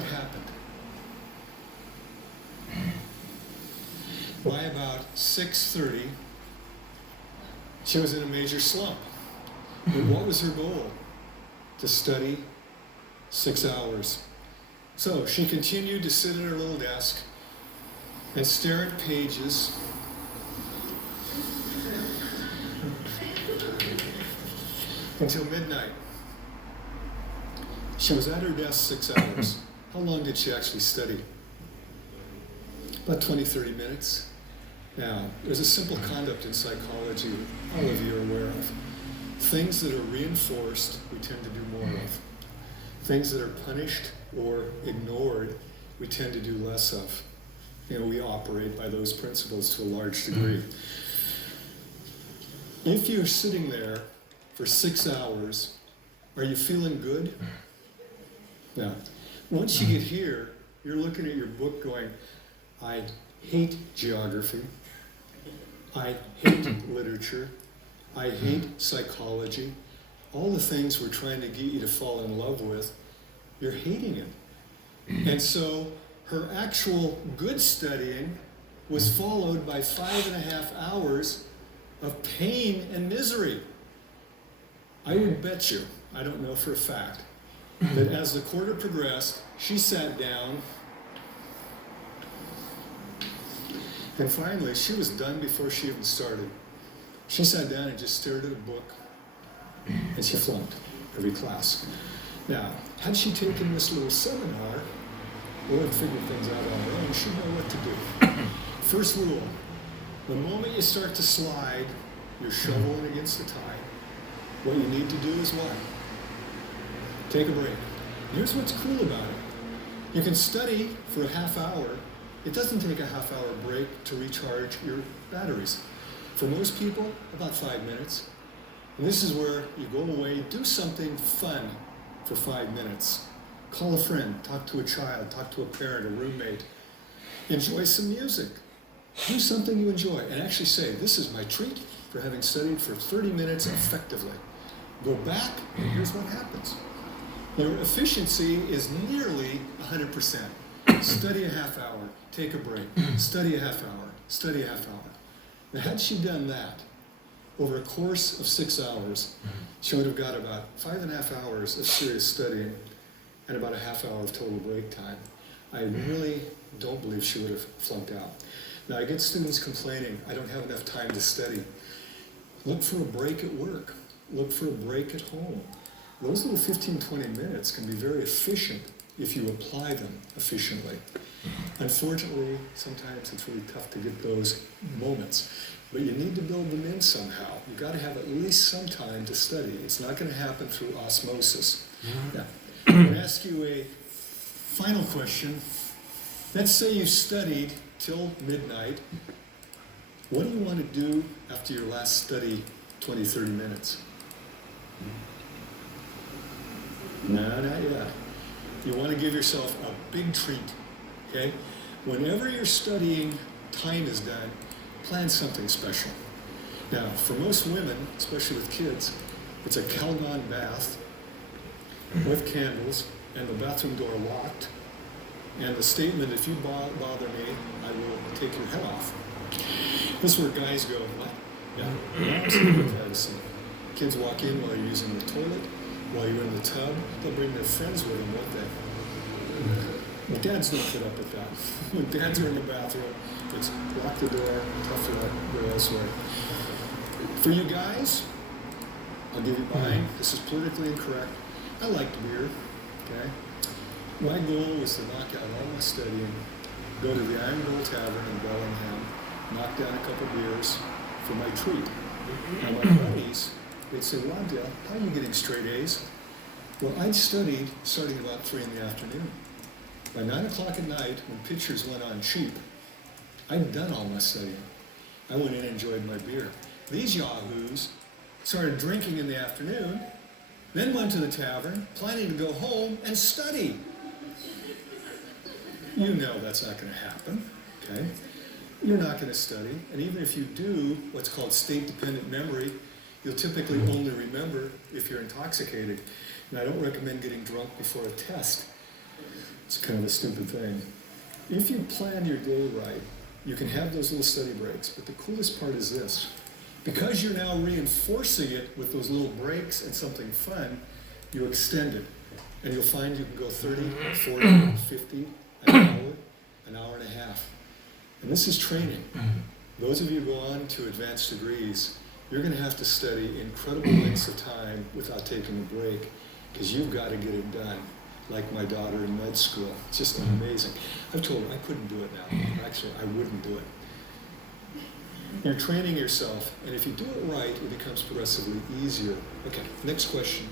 what happened. By about 6:30, she was in a major slump. But what was her goal? To study 6 hours. So she continued to sit at her little desk and stare at pages until midnight. She was at her desk 6 hours. How long did she actually study? About 20, 30 minutes. Now, there's a simple conduct in psychology all of you are aware of. Things that are reinforced, we tend to do more of. Things that are punished or ignored, we tend to do less of. We operate by those principles to a large degree. If you're sitting there for 6 hours, are you feeling good? Now, once you get here, you're looking at your book going, I hate geography, I hate literature, I hate psychology, all the things we're trying to get you to fall in love with, you're hating it. And so her actual good studying was followed by 5.5 hours of pain and misery. I would bet you, I don't know for a fact, that as the quarter progressed, she sat down, and finally she was done before she even started. She sat down and just stared at a book, and she flunked every class. Now, had she taken this little seminar, or had figured things out on her own, she'd know what to do. First rule, the moment you start to slide, you're shoveling against the tide. What you need to do is what? Take a break. Here's what's cool about it. You can study for a half hour. It doesn't take a half-hour break to recharge your batteries. For most people, about 5 minutes. And this is where you go away, do something fun for 5 minutes. Call a friend, talk to a child, talk to a parent, a roommate. Enjoy some music. Do something you enjoy. And actually say, this is my treat for having studied for 30 minutes effectively. Go back, and here's what happens. Your efficiency is nearly 100%. Study a half hour, take a break. Study a half hour, study a half hour. Now, had she done that over a course of 6 hours, she would have got about 5.5 hours of serious studying and about a half hour of total break time. I really don't believe she would have flunked out. Now, I get students complaining, I don't have enough time to study. Look for a break at work. Look for a break at home. Those little 15, 20 minutes can be very efficient if you apply them efficiently. Unfortunately, sometimes it's really tough to get those moments, but you need to build them in somehow. You've got to have at least some time to study. It's not going to happen through osmosis. Now, I'm going to ask you a final question. Let's say you've studied till midnight. What do you want to do after your last study 20, 30 minutes? No, not yet. You want to give yourself a big treat, okay? Whenever your studying time is done, plan something special. Now, for most women, especially with kids, it's a Calgon bath with candles and the bathroom door locked, and the statement, if you bother me, I will take your head off. This is where guys go, what? Yeah, absolutely privacy. Kids walk in while you're using the toilet, while you're in the tub. They'll bring their friends with them, won't they? But dads don't put up with that. When dads are in the bathroom, it's lock the door, tough luck, go elsewhere. For you guys, I'll give you mine. This is politically incorrect. I liked beer, okay? My goal was to knock out all my studying, go to the Iron Bull Tavern in Bellingham, knock down a couple beers for my treat. Now my buddies, they'd say, Wandale, how are you getting straight A's? Well, I'd studied starting about 3 in the afternoon. By 9 o'clock at night, when pictures went on cheap, I'd done all my studying. I went in and enjoyed my beer. These yahoos started drinking in the afternoon, then went to the tavern, planning to go home and study. You know that's not going to happen, okay? You're not going to study, and even if you do what's called state-dependent memory, you'll typically only remember if you're intoxicated. And I don't recommend getting drunk before a test. It's kind of a stupid thing. If you plan your day right, you can have those little study breaks, but the coolest part is this. Because you're now reinforcing it with those little breaks and something fun, you extend it. And you'll find you can go 30, 40, 50, an hour and a half. And this is training. Those of you who go on to advanced degrees, you're going to have to study incredible lengths of time without taking a break, because you've got to get it done. Like my daughter in med school. It's just amazing. I've told her I couldn't do it now. Actually, I wouldn't do it. You're training yourself, and if you do it right, it becomes progressively easier. Okay, next question.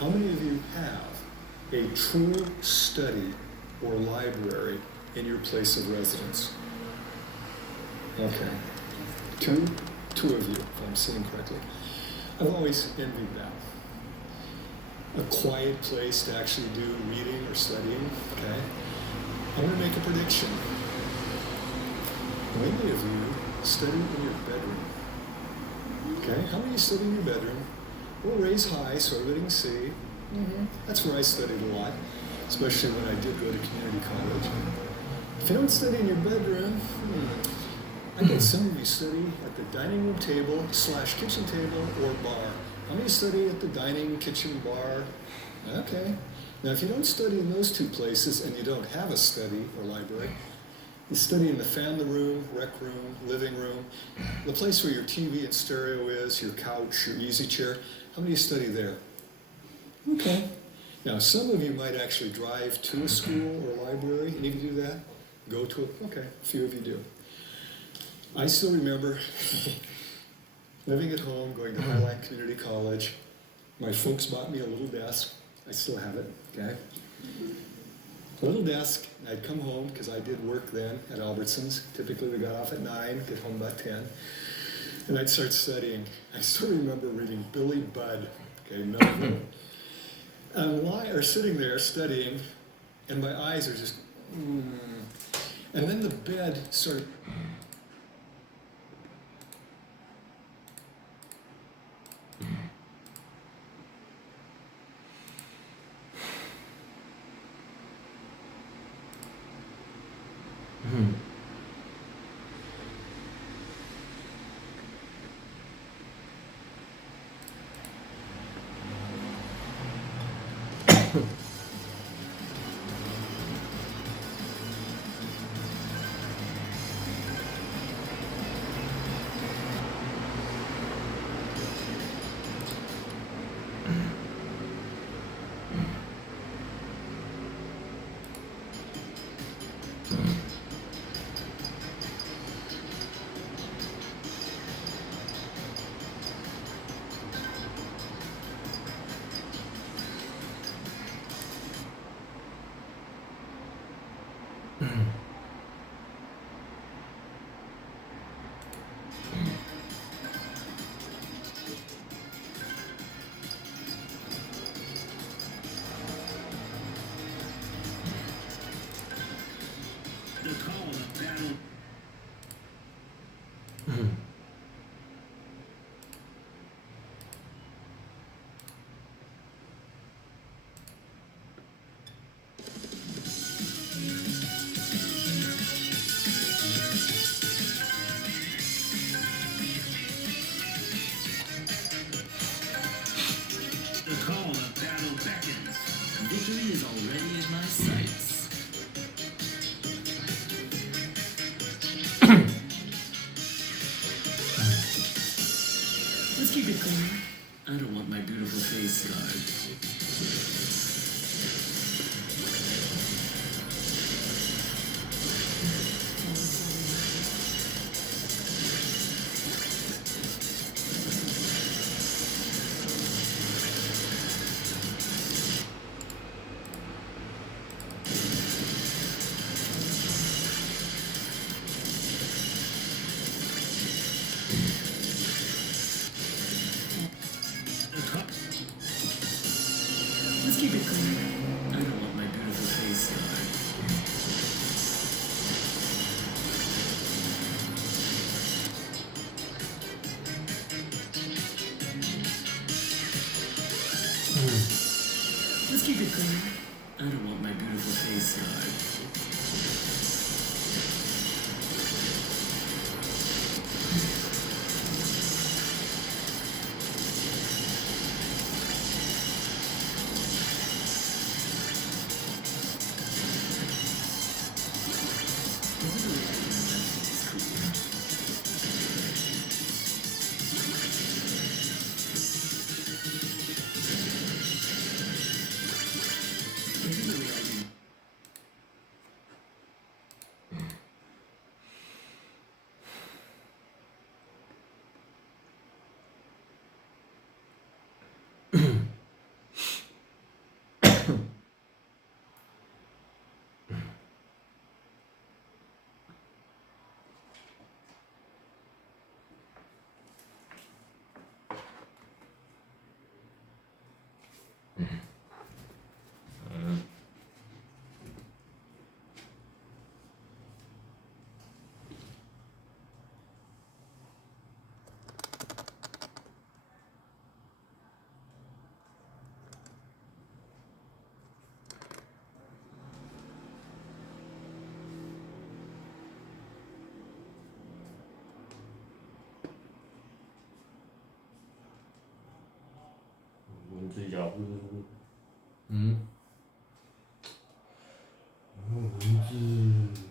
How many of you have a true study or library in your place of residence? Okay. Two of you, if I'm seeing correctly. I've always envied that. A quiet place to actually do reading or studying, okay? I'm going to make a prediction. How many of you study in your bedroom? Okay, how many of you study in your bedroom? We'll raise high so everybody can see. That's where I studied a lot, especially when I did go to community college. If you don't study in your bedroom, I bet some of you study at the dining room table / kitchen table or bar. How many study at the dining, kitchen, bar? Okay. Now, if you don't study in those two places and you don't have a study or library, you study in the family room, rec room, living room, the place where your TV and stereo is, your couch, your easy chair. How many study there? Okay. Now, some of you might actually drive to a school or library. Any of you do that? Go to it? Okay, a few of you do. I still remember living at home, going to Highline Community College. My folks bought me a little desk. I still have it, okay? A little desk, and I'd come home, because I did work then at Albertsons. Typically we got off at 9, get home about 10. And I'd start studying. I still remember reading Billy Budd, okay, Melville. And I'm sitting there studying, and my eyes are just, And then the bed started. 들리죠. 뭔지.